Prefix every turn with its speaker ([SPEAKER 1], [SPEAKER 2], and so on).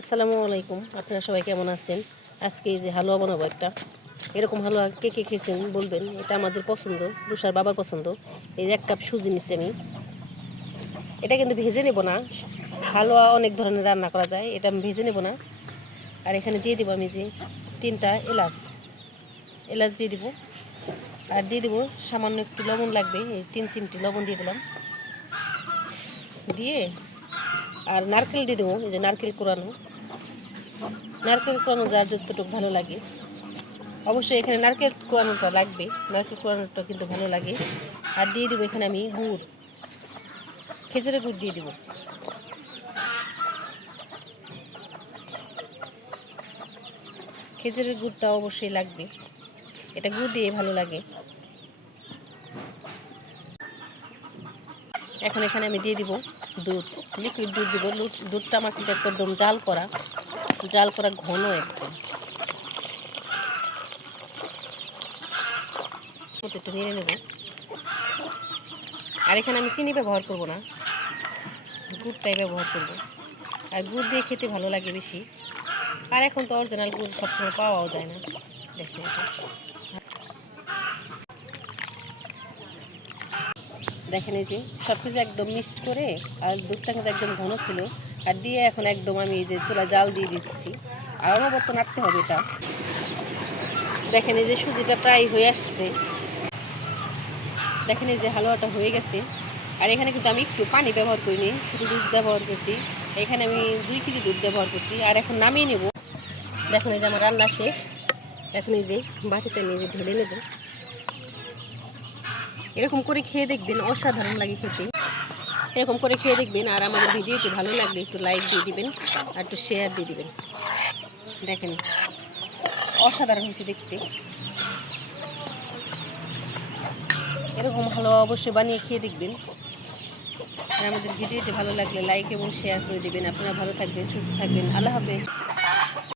[SPEAKER 1] আসসালামু আলাইকুম। আপনারা সবাই কেমন আছেন? আজকে এই যে হালুয়া বানাবো একটা। এরকম হালুয়া কে কে খেয়েছেন বলবেন? এটা আমাদের পছন্দ রুষার বাবার পছন্দ। এই এক কাপ সুজি নিচ্ছি আমি। এটা কিন্তু ভেজে নেব না। হালুয়া অনেক ধরনের রান্না করা যায়, এটা আমি ভেজে নেব না। আর এখানে দিয়ে দিব আমি যে তিনটা এলাচ। এলাচ দিয়ে দিব। আর দিয়ে দিব সামান্য একটু লবণ লাগবে, এই তিন চিমটি লবণ দিয়ে দিলাম। দিয়ে আর নারকেল দিয়ে দেবো, এই যে নারকেল কোরানো। নারকেল কোরানো যার যতটুকু ভালো লাগে। অবশ্যই এখানে নারকেল কোরানোটা লাগবে। নারকেল কোরানোটা কিন্তু ভালো লাগে। আর দিয়ে দেবো এখানে আমি গুড়। খেজুরের গুড় দিয়ে দেবো। খেজুরের গুড়টা অবশ্যই লাগবে। এটা গুড় দিয়ে ভালো লাগে। এখন এখানে আমি দিয়ে দিব দুধ। লিকুইড দুধ দিব। দুধটা আমার কিন্তু একদম জাল করা। জাল করা ঘন একদম একটু নেড়ে নেব। আর এখানে আমি চিনি ব্যবহার করব না। গুড়টাই ব্যবহার করব। আর গুড় দিয়ে খেতে ভালো লাগে বেশি। আর এখন তো অরিজিনাল গুড় সবসময় পাওয়াও যায় না। দেখতে দেখেন এই যে সব কিছু একদম মিক্সড করে, আর দুধটা কিন্তু একদম ঘন ছিল। আর দিয়ে এখন একদম আমি যে চুলা জাল দিয়ে দিচ্ছি আর অনবর্ত নাড়তে হবে এটা। দেখেন এই যে সুজিটা প্রায় হয়ে আসছে। দেখেন এই যে হালুয়াটা হয়ে গেছে। আর এখানে কিন্তু আমি একটু পানি ব্যবহার করিনি, শুধু দুধ ব্যবহার করছি। এখানে আমি দুই কেজি দুধ ব্যবহার করছি, আর এখন নামিয়ে নেব। দেখুন এই যে আমার রান্না শেষ। এখন এই যে বাটিতে আমি যে ঢেলে নেব। এরকম করে খেয়ে দেখবেন, অসাধারণ লাগে খেতে। এরকম করে খেয়ে দেখবেন। আর আমাদের ভিডিওটি ভালো লাগবে, একটু লাইক দিয়ে দিবেন আর একটু শেয়ার দিয়ে দিবেন। দেখেন, অসাধারণ হয়েছে দেখতে। এরকম ভালো অবশ্যই বানিয়ে খেয়ে দেখবেন। আর আমাদের ভিডিওটি ভালো লাগলে লাইক এবং শেয়ার করে দেবেন। আপনারা ভালো থাকবেন, সুস্থ থাকবেন। আল্লাহ হাফেজ।